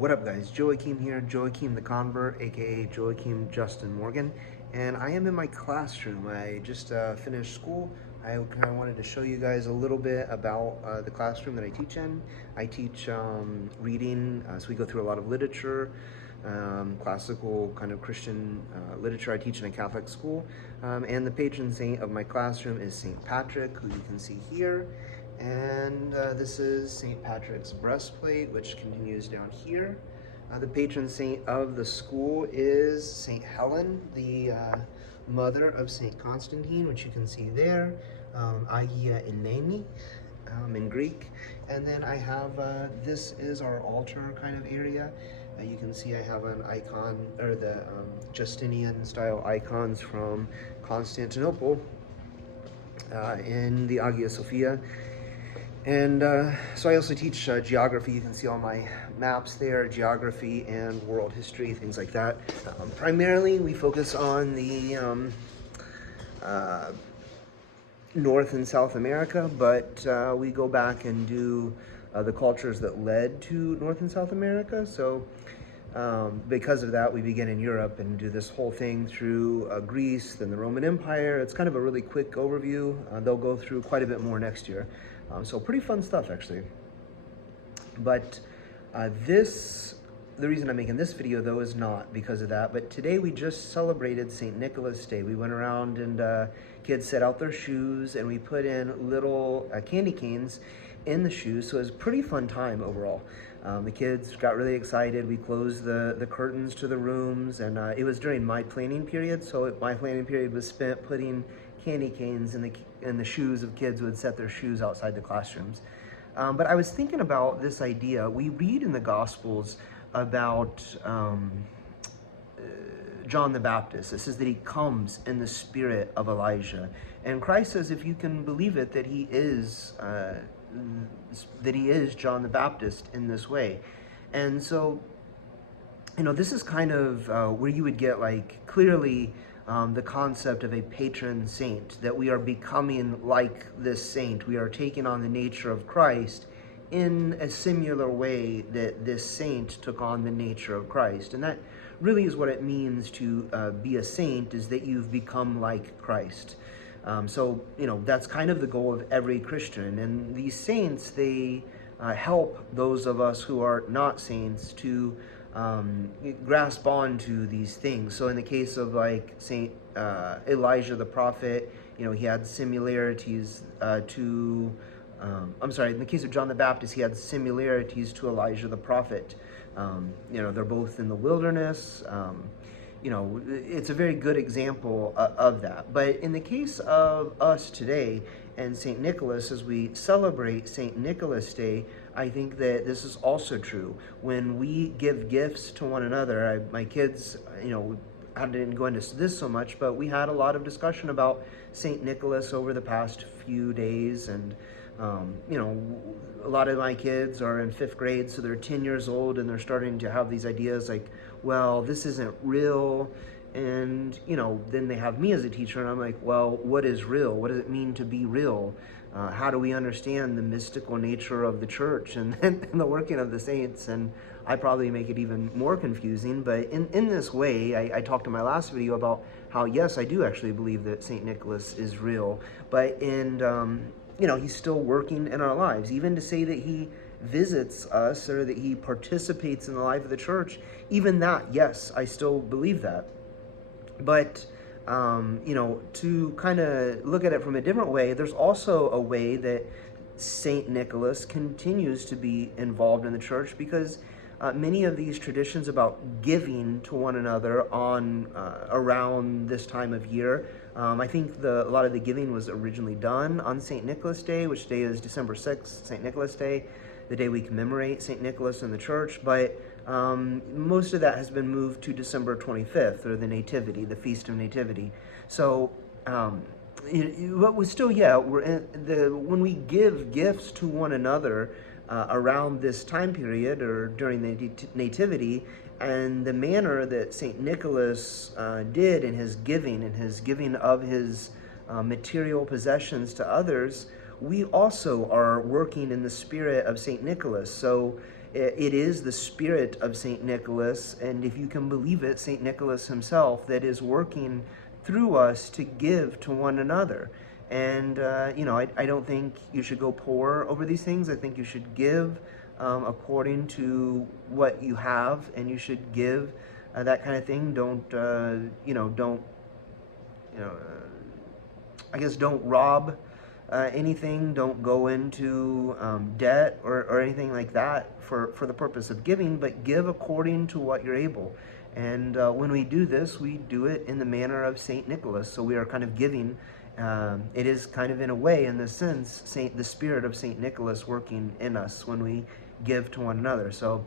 What up, guys? Joachim here, Joachim the Convert, aka Joachim Justin Morgan, and I am in my classroom. I just finished school. I kind of wanted to show you guys a little bit about the classroom that I teach in. I teach reading, so we go through a lot of literature, classical kind of Christian literature. I teach in a Catholic school, and the patron saint of my classroom is St. Patrick, who you can see here. And this is St. Patrick's breastplate, which continues down here. The patron saint of the school is St. Helen, the mother of St. Constantine, which you can see there, Agia Eleni in Greek. And then I have, this is our altar kind of area. You can see I have an icon, or the Justinian style icons from Constantinople in the Hagia Sophia. And so I also teach geography. You can see all my maps there, geography and world history, things like that. Primarily, we focus on the North and South America, but we go back and do the cultures that led to North and South America. So because of that, we begin in Europe and do this whole thing through Greece, then the Roman Empire. It's kind of a really quick overview. They'll go through quite a bit more next year. So pretty fun stuff, actually. But the reason I'm making this video, though, is not because of that. But today we just celebrated St. Nicholas Day. We went around and kids set out their shoes, and we put in little candy canes in the shoes. So it was a pretty fun time overall. The kids got really excited. We closed the curtains to the rooms, and it was during my planning period. So my planning period was spent putting candy canes in the shoes of kids who would set their shoes outside the classrooms. But I was thinking about this idea. We read in the Gospels about John the Baptist. It says that he comes in the spirit of Elijah. And Christ says, if you can believe it, that he is John the Baptist in this way. And so, you know, this is kind of where you would get like clearly the concept of a patron saint, that we are becoming like this saint. We are taking on the nature of Christ in a similar way that this saint took on the nature of Christ. And that really is what it means to be a saint, is that you've become like Christ. So, you know, that's kind of the goal of every Christian. And these saints, they help those of us who are not saints to grasp onto these things. So in the case of like Saint Elijah the prophet, you know, he had similarities in the case of John the Baptist, he had similarities to Elijah the prophet. You know, they're both in the wilderness. You know, it's a very good example of that. But in the case of us today and St. Nicholas, as we celebrate St. Nicholas Day, I think that this is also true. When we give gifts to one another, my kids, you know, I didn't go into this so much, but we had a lot of discussion about St. Nicholas over the past few days. And, you know, a lot of my kids are in 5th grade, so they're 10 years old, and they're starting to have these ideas like, well, this isn't real. And, you know, then they have me as a teacher, and I'm like, well, what is real? What does it mean to be real? How do we understand the mystical nature of the church and the working of the saints? And I probably make it even more confusing. But in this way, I talked in my last video about how, yes, I do actually believe that St. Nicholas is real. But you know, he's still working in our lives. Even to say that he visits us or that he participates in the life of the church, even that, yes, I still believe that. But you know, to kind of look at it from a different way, there's also a way that St. Nicholas continues to be involved in the church, because many of these traditions about giving to one another on around this time of year, I think a lot of the giving was originally done on St. Nicholas Day, which day is December 6th, St. Nicholas Day, the day we commemorate St. Nicholas in the church. But most of that has been moved to December 25th, or the Nativity, the Feast of Nativity. So, but we still, yeah, when we give gifts to one another around this time period or during the Nativity, and the manner that St. Nicholas did in his giving of his material possessions to others, we also are working in the spirit of St. Nicholas. So It is the spirit of St. Nicholas, and if you can believe it, St. Nicholas himself, that is working through us to give to one another. And, I don't think you should go poor over these things. I think you should give according to what you have, and you should give that kind of thing. Don't rob anything. Don't go into debt or anything like that for the purpose of giving, but give according to what you're able. And when we do this, we do it in the manner of St. Nicholas. So we are kind of giving. It is kind of, in a way, in the sense, the spirit of St. Nicholas working in us when we give to one another. So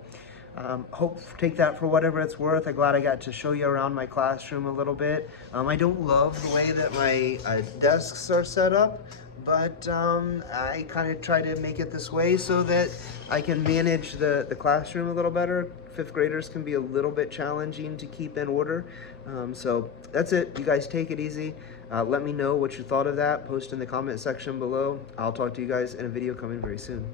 take that for whatever it's worth. I'm glad I got to show you around my classroom a little bit. I don't love the way that my desks are set up, but I kind of try to make it this way so that I can manage the classroom a little better. Fifth graders can be a little bit challenging to keep in order. So that's it. You guys take it easy. Let me know what you thought of that. Post in the comment section below. I'll talk to you guys in a video coming very soon.